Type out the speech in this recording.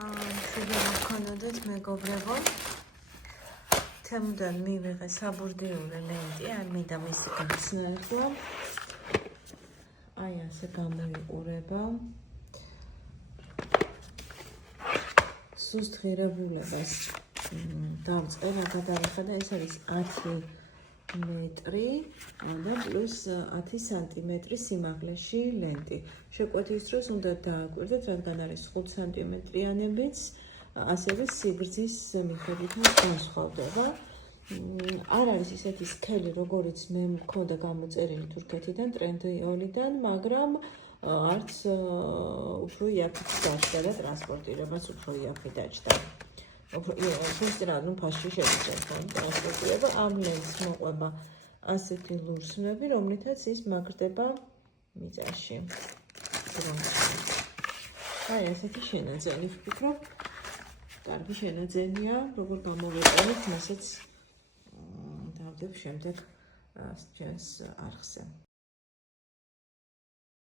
შეგება გქონოდეთ მეგობრებო, თემუდან მივიღე საბურდიული ლენტი, არ მინდა მისი გახსნა ახლა. აი ასე გამოიყურება. სუსტ ღირებულებას დავწყე რა გადავიხადა, ეს არის 10 მეტრი და პლუს 10 სანტიმეტრი სიმაღლეში ლენტი. შეკვეთის დროს უნდა დააკვირდეთ, რადგან არის 5 სანტიმეტრიანებიც, ასევე სიგრძის მიხედვით განსხვავდება. არ არის ისეთი სქელი, როგორიც მე მქონდა გამოწერილი თურქეთიდან, ტრენდიოლიდან, მაგრამ არც უფრო იაფით დაჭდა და ტრანსპორტირებაც უფრო იაფი დაჭდა. ზუსტად ფასში შეიძლება ტრანსპორტირება, ამ ლენტს მოყვება ასეთი ლურსმნები, რომლითაც ის მაგრდება მიწაში. აი ასეთი შენაძენი ვფიქრობ, კარგი შენაძენია, როგორ გამოვიყენებთ, მასაც დავდებ შემდეგ ჩემს არხზე.